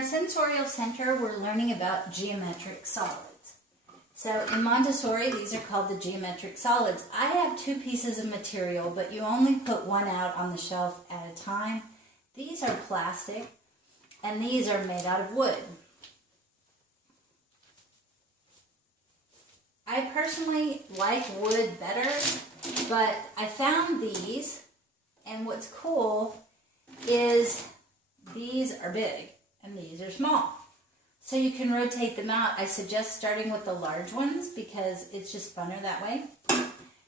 our Sensorial Center, we're learning about geometric solids. So in Montessori, these are called the geometric solids. I have 2 pieces of material, but you only put one out on the shelf at a time. These are plastic, and these are made out of wood. I personally like wood better, but I found these, and what's cool is these are big and these are small. So you can rotate them out. I suggest starting with the large ones because it's just funner that way.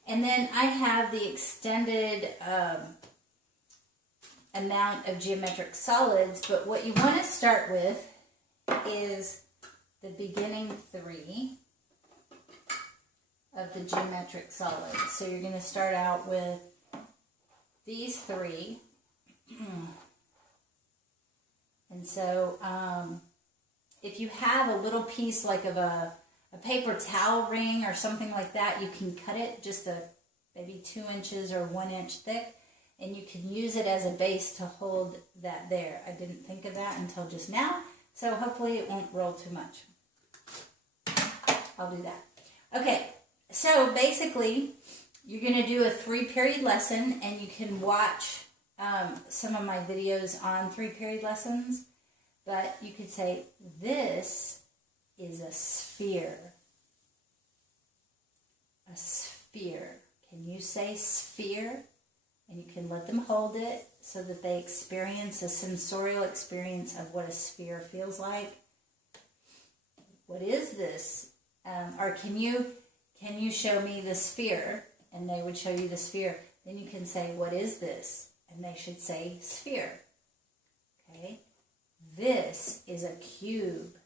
And then I have the extended amount of geometric solids, but what you want to start with is the beginning 3 of the geometric solids. So you're going to start out with these 3. And so if you have a little piece like of a paper towel ring or something like that, you can cut it just maybe 2 inches or 1 inch thick, and you can use it as a base to hold that there. I didn't think of that until just now, so hopefully it won't roll too much. I'll do that. Okay, so basically you're going to do a 3-period lesson, and you can watch some of my videos on 3-period lessons, but you could say, this is a sphere. A sphere. Can you say sphere? And you can let them hold it so that they experience a sensorial experience of what a sphere feels like. What is this? Or can you show me the sphere? And they would show you the sphere. Then you can say, what is this? And they should say sphere. Okay? This is a cube.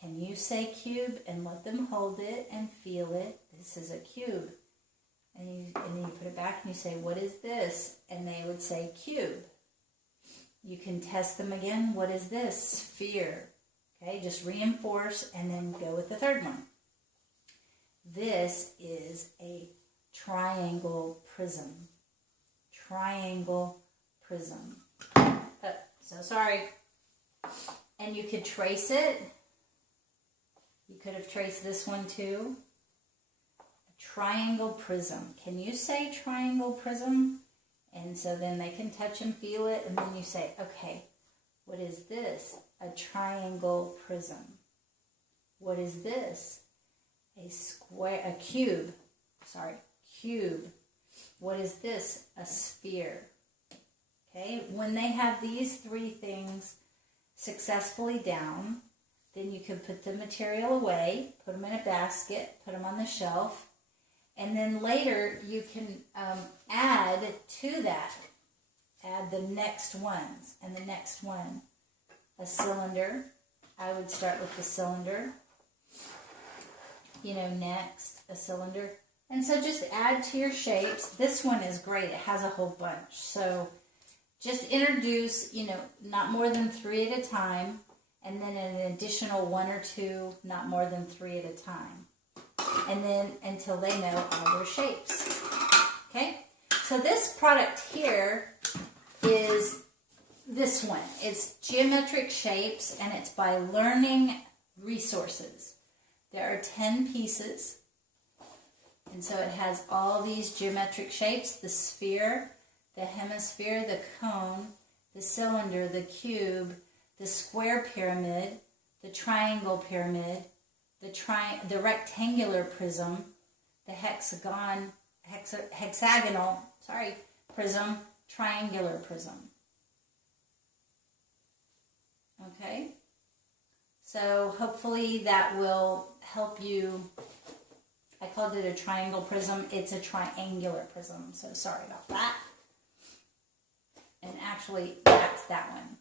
Can you say cube and let them hold it and feel it? This is a cube. And then you put it back and you say, what is this? And they would say cube. You can test them again. What is this? Sphere. Okay, just reinforce and then go with the third one. This is a triangle prism. Triangle prism. So sorry. And you could trace it. You could have traced this one too. A triangle prism. Can you say triangle prism? And so then they can touch and feel it, and then you say, okay, what is this? A triangle prism. What is this? A cube. Sorry, cube. What is this? A sphere. Okay, when they have these 3 things successfully down, then you can put the material away, put them in a basket, put them on the shelf, and then later you can add to that, add the next ones, and the next one. A cylinder. I would start with the cylinder. Next, a cylinder. And so just add to your shapes. This one is great. It has a whole bunch. So just introduce, not more than 3 at a time, and then an additional 1 or 2, not more than 3 at a time. And then until they know all their shapes. Okay? So this product here is this one. It's geometric shapes, and it's by Learning Resources. There are 10 pieces, and so it has all these geometric shapes: the sphere, the hemisphere, the cone, the cylinder, the cube, the square pyramid, the triangle pyramid, the rectangular prism, the hexagonal prism, triangular prism. Okay? So hopefully that will help you. I called it a triangle prism. It's a triangular prism, so sorry about that. And actually, that's that one.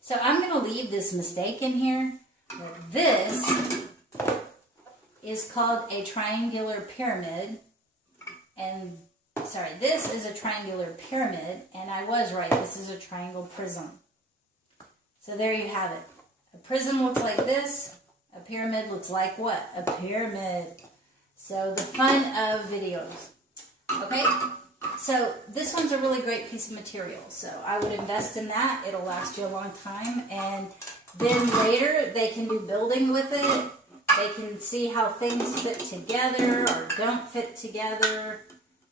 So I'm going to leave this mistake in here. But this is called a triangular pyramid. And, sorry, this is a triangular pyramid. And I was right. This is a triangle prism. So there you have it. A prism looks like this. A pyramid looks like what? A pyramid. So the fun of videos. Okay? So this one's a really great piece of material. So I would invest in that. It'll last you a long time. And then later they can do building with it. They can see how things fit together or don't fit together,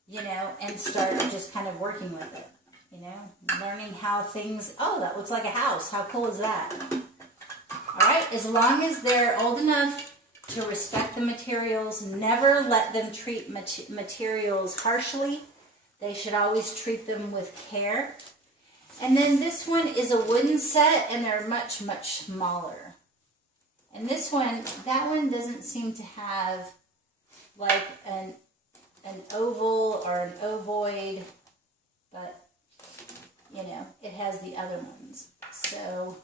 you know, and start just kind of working with it, you know, learning how things, oh, that looks like a house. How cool is that? All right, as long as they're old enough to respect the materials, never let them treat materials harshly. They should always treat them with care. And then this one is a wooden set, and they're much, much smaller. And this one, that one doesn't seem to have like an oval or an ovoid, but, you know, it has the other ones. So,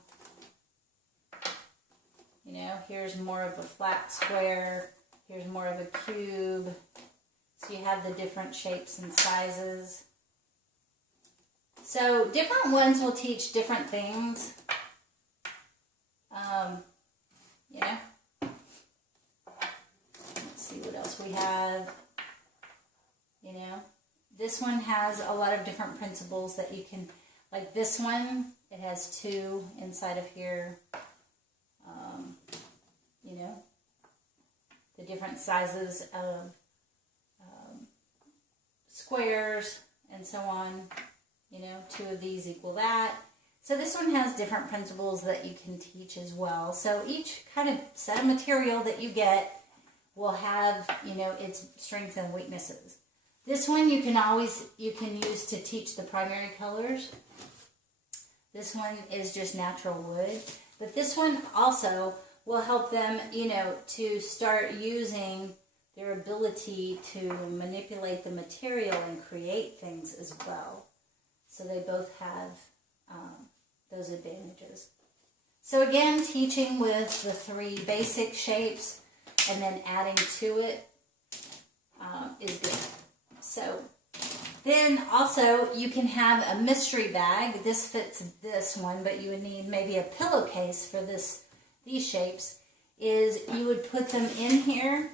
you know, here's more of a flat square. Here's more of a cube. So you have the different shapes and sizes. So different ones will teach different things. You know. Let's see what else we have. You know, this one has a lot of different principles that you can, like this one, it has 2 inside of here. You know, the different sizes of squares and so on. You know, 2 of these equal that. So this one has different principles that you can teach as well. So each kind of set of material that you get will have, you know, its strengths and weaknesses. This one you can use to teach the primary colors. This one is just natural wood. But this one also will help them, you know, to start using their ability to manipulate the material and create things as well. So they both have those advantages. So again, teaching with the 3 basic shapes and then adding to it is good. So then also you can have a mystery bag. This fits this one, but you would need maybe a pillowcase for these shapes. Is you would put them in here.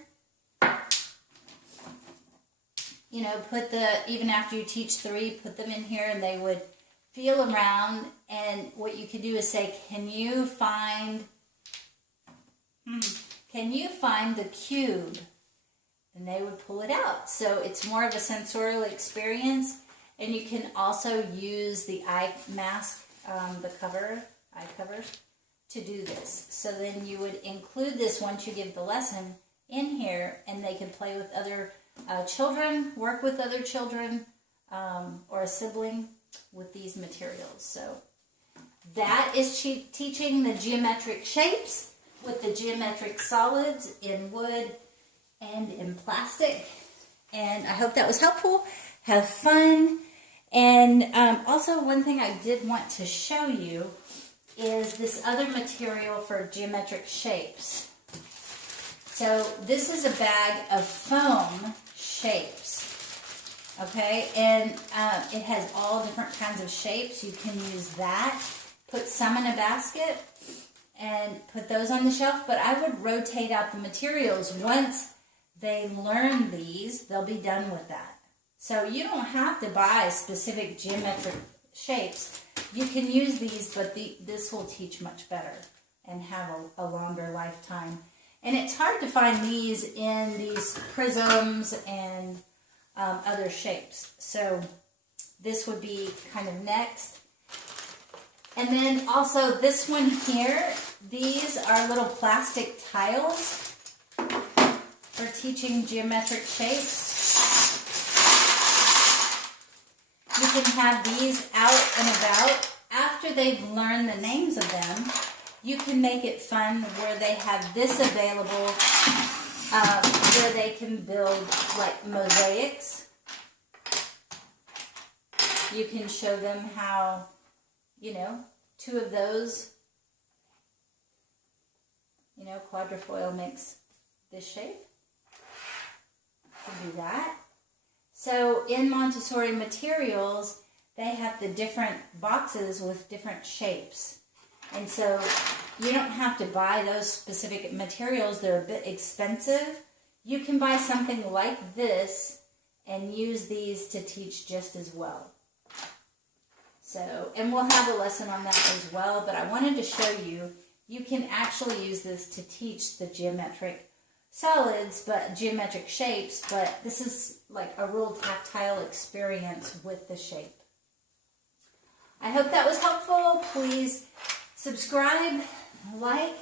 You know, even after you teach 3, put them in here and they would feel around, and what you could do is say, can you find the cube? And they would pull it out. So it's more of a sensorial experience, and you can also use the eye mask, eye covers, to do this. So then you would include this once you give the lesson in here, and they can play with other children, work with other children, or a sibling with these materials. So that is teaching the geometric shapes with the geometric solids in wood and in plastic. And I hope that was helpful. Have fun. And also one thing I did want to show you is this other material for geometric shapes. So this is a bag of foam shapes. Okay, and it has all different kinds of shapes. You can use that. Put some in a basket and put those on the shelf, but I would rotate out the materials. Once they learn these, they'll be done with that. So you don't have to buy specific geometric shapes. You can use these, but this will teach much better and have a longer lifetime. And it's hard to find these in these prisms and other shapes. So this would be kind of next. And then also this one here, these are little plastic tiles for teaching geometric shapes. You can have these out and about. After they've learned the names of them, you can make it fun where they have this available, where they can build like mosaics. You can show them how, you know, 2 of those, you know, quadrifoil makes this shape. You can do that. So in Montessori materials, they have the different boxes with different shapes. And so you don't have to buy those specific materials. They're a bit expensive. You can buy something like this and use these to teach just as well. So, and we'll have a lesson on that as well, but I wanted to show you, you can actually use this to teach the geometric solids, but geometric shapes, but this is like a real tactile experience with the shape. I hope that was helpful. Please subscribe, like,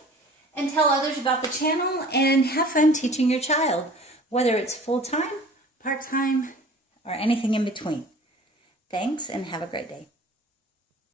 and tell others about the channel, and have fun teaching your child, whether it's full-time, part-time, or anything in between. Thanks, and have a great day.